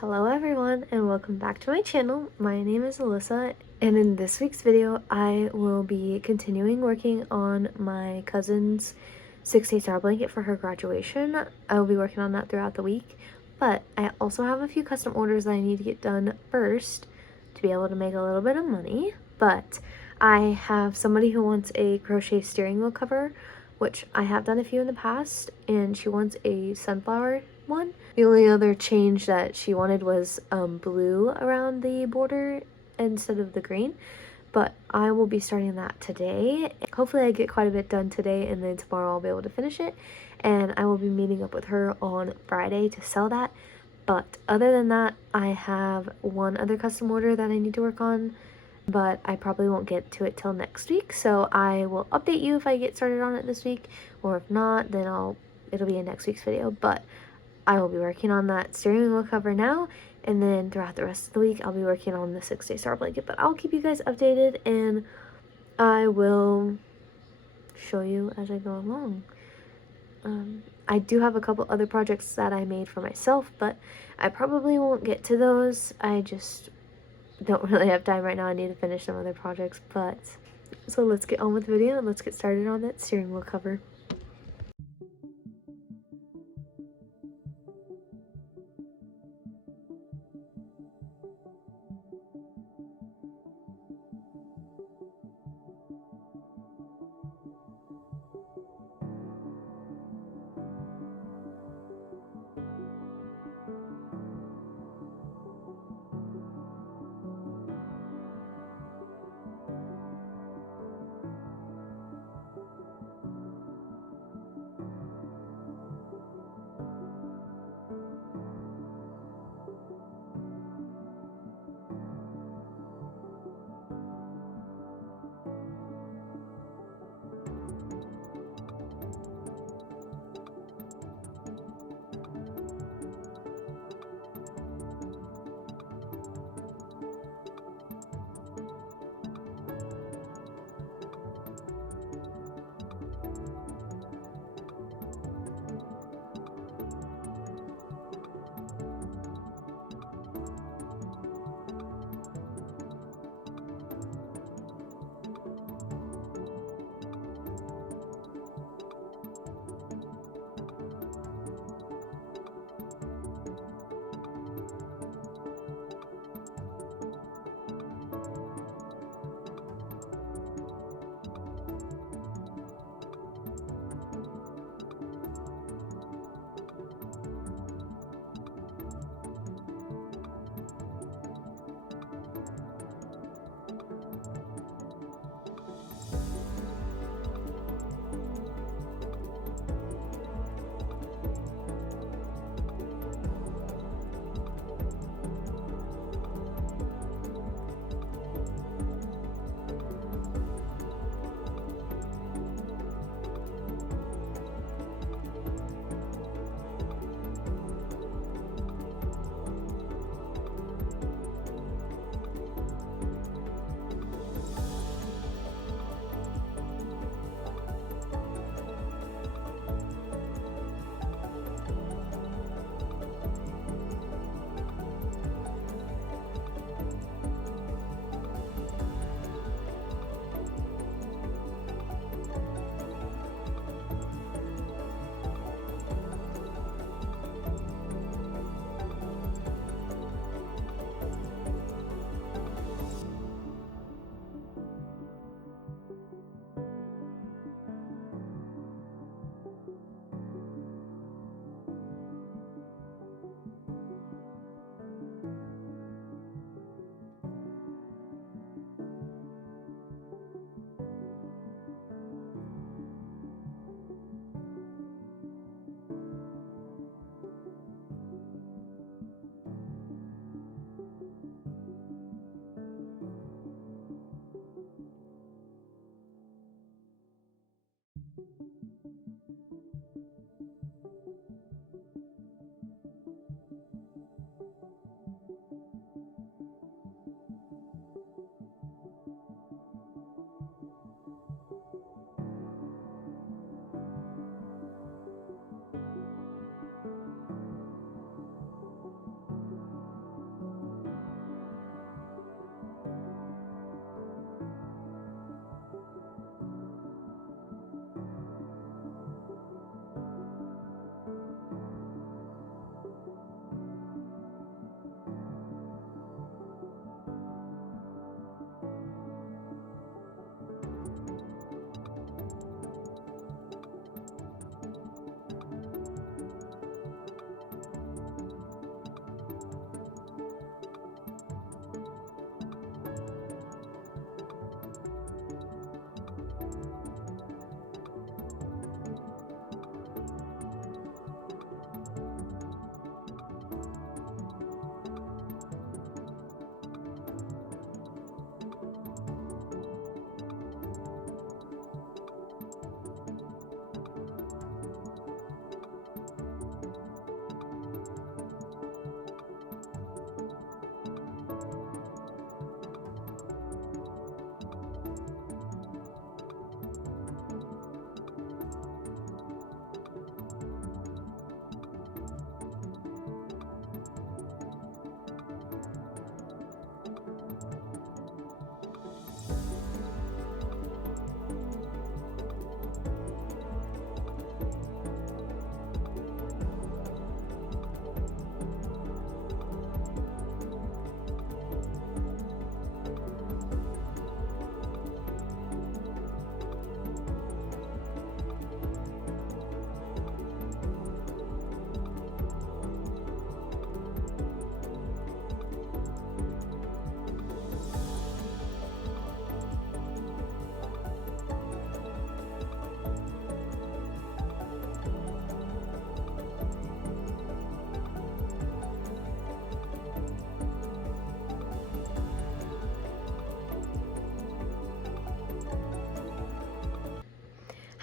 Hello everyone and welcome back to my channel. My name is Alyssa and in this week's video I will be continuing working on my cousin's 6-day star blanket for her graduation. I will be working on that throughout the week, but I also have a few custom orders that I need to get done first to be able to make a little bit of money. But I have somebody who wants a crochet steering wheel cover, which I have done a few in the past, and she wants a sunflower one. The only other change that she wanted was blue around the border instead of the green, but I will be starting that today. Hopefully I get quite a bit done today, and then tomorrow I'll be able to finish it, and I will be meeting up with her on Friday to sell that. But other than that, I have one other custom order that I need to work on, but I probably won't get to it till next week, so I will update you if I get started on it this week, or if not, then it'll be in next week's video. But I will be working on that steering wheel cover now, and then throughout the rest of the week I'll be working on the 6-day star blanket. But I'll keep you guys updated and I will show you as I go along. I do have a couple other projects that I made for myself, but I probably won't get to those. I just don't really have time right now. I need to finish some other projects. But so let's get on with the video and let's get started on that steering wheel cover.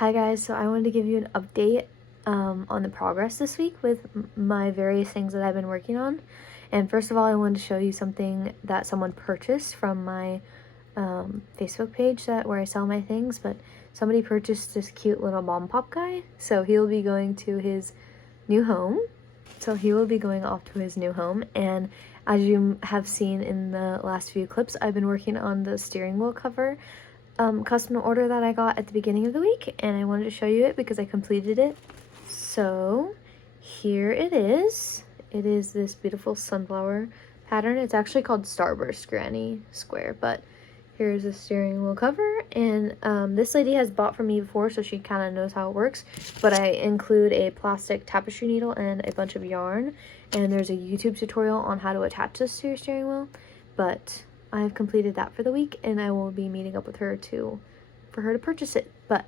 Hi guys, so I wanted to give you an update on the progress this week with my various things that I've been working on. And first of all, I wanted to show you something that someone purchased from my Facebook page where I sell my things, but somebody purchased this cute little mom pop guy. So he will be going to his new home. So he will be going off to his new home, and as you have seen in the last few clips, I've been working on the steering wheel cover custom order that I got at the beginning of the week, and I wanted to show you it because I completed it. So here it is. It is this beautiful sunflower pattern. It's actually called Starburst Granny Square, but here's the steering wheel cover, and this lady has bought from me before, so she kind of knows how it works, but I include a plastic tapestry needle and a bunch of yarn, and there's a YouTube tutorial on how to attach this to your steering wheel, but I've completed that for the week, and I will be meeting up with her for her to purchase it. But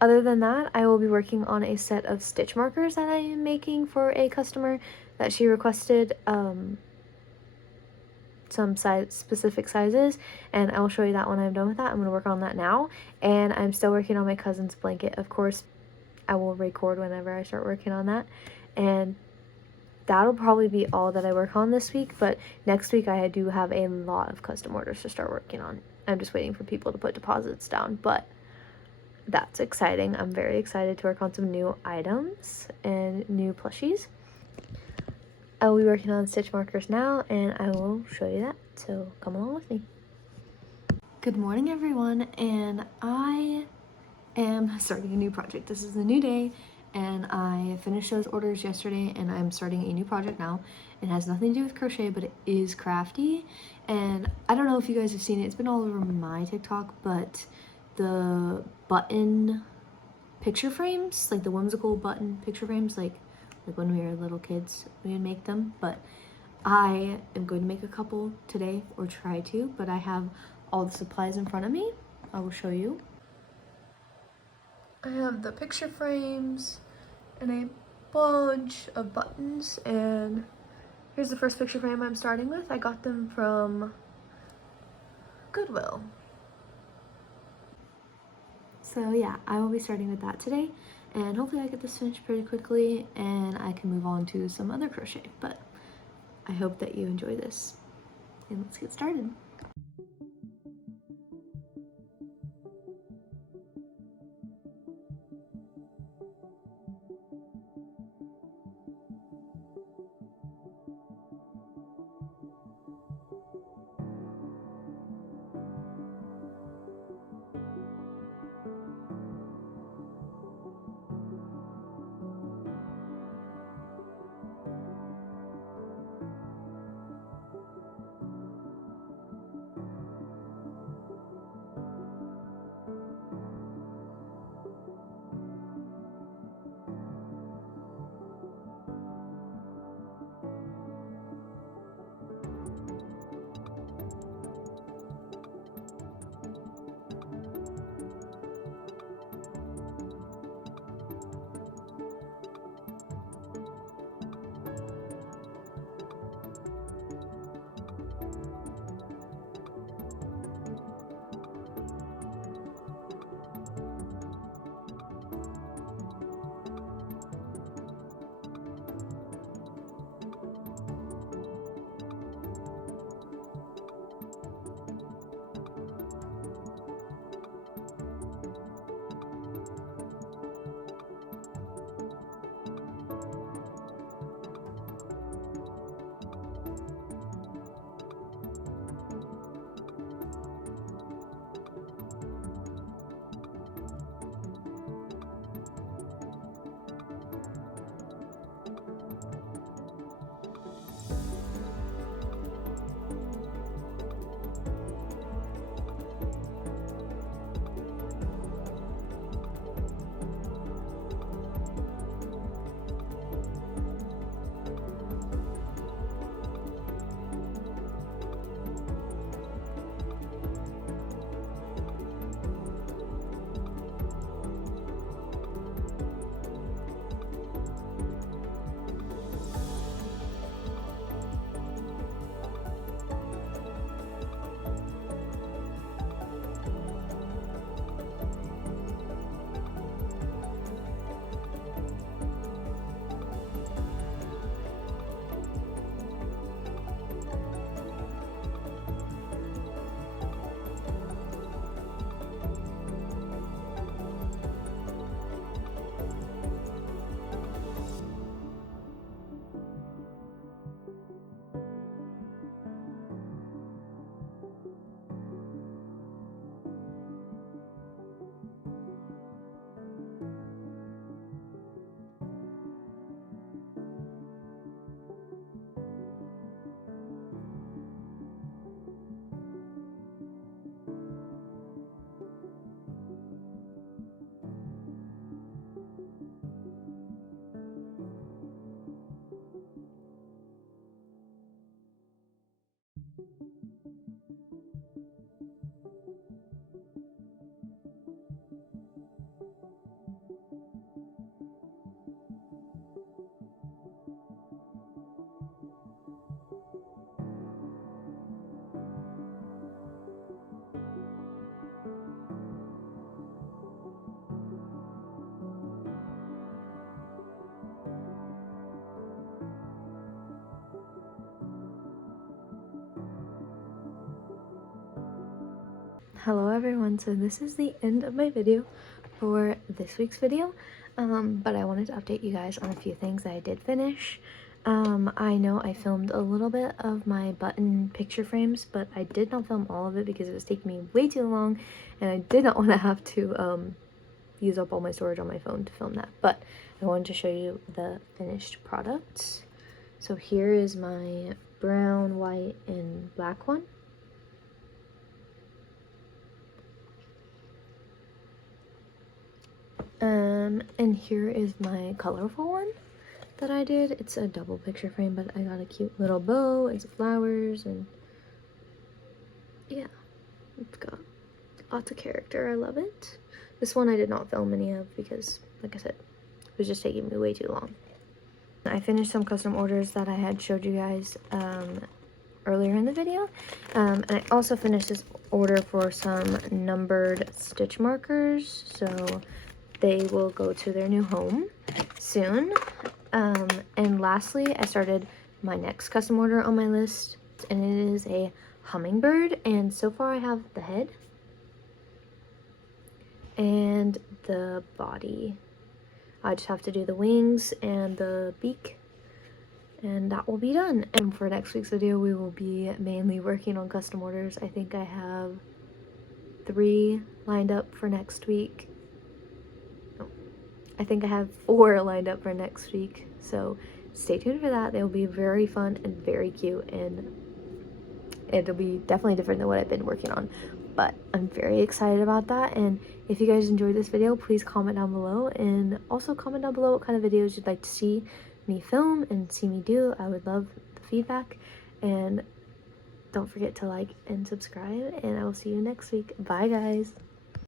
other than that, I will be working on a set of stitch markers that I am making for a customer that she requested some specific sizes, and I will show you that when I'm done with that. I'm going to work on that now, and I'm still working on my cousin's blanket. Of course, I will record whenever I start working on that, and that'll probably be all that I work on this week, but next week I do have a lot of custom orders to start working on. I'm just waiting for people to put deposits down, but that's exciting. I'm very excited to work on some new items and new plushies. I will be working on stitch markers now, and I will show you that, so come along with me. Good morning, everyone, and I am starting a new project. This is a new day, and I finished those orders yesterday, and I'm starting a new project now. It has nothing to do with crochet, but it is crafty, and I don't know if you guys have seen it. It's been all over my TikTok, but the button picture frames, like the whimsical button picture frames, like when we were little kids, we would make them, but I am going to make a couple today, or try to, but I have all the supplies in front of me. I will show you. I have the picture frames and a bunch of buttons, and here's the first picture frame I'm starting with. I got them from Goodwill. So yeah, I will be starting with that today, and hopefully I get this finished pretty quickly and I can move on to some other crochet, but I hope that you enjoy this, and let's get started. Hello everyone, so this is the end of my video for this week's video, but I wanted to update you guys on a few things that I did finish. I know I filmed a little bit of my button picture frames, but I did not film all of it because it was taking me way too long, and I did not want to have to use up all my storage on my phone to film that. But I wanted to show you the finished products. So here is my brown, white, and black one. And here is my colorful one that I did. It's a double picture frame, but I got a cute little bow and some flowers, and yeah, it's got lots of character. I love it. This one I did not film any of because, like I said, it was just taking me way too long. I finished some custom orders that I had showed you guys earlier in the video, and I also finished this order for some numbered stitch markers, so they will go to their new home soon. And lastly, I started my next custom order on my list, and it is a hummingbird, and so far I have the head and the body. I just have to do the wings and the beak, and that will be done. And for next week's video, we will be mainly working on custom orders. I think I have 3 lined up for next week. I think I have 4 lined up for next week, so stay tuned for that. They will be very fun and very cute, and it'll be definitely different than what I've been working on, but I'm very excited about that. And if you guys enjoyed this video, please comment down below, and also comment down below what kind of videos you'd like to see me film and see me do. I would love the feedback, and don't forget to like and subscribe, and I will see you next week. Bye guys.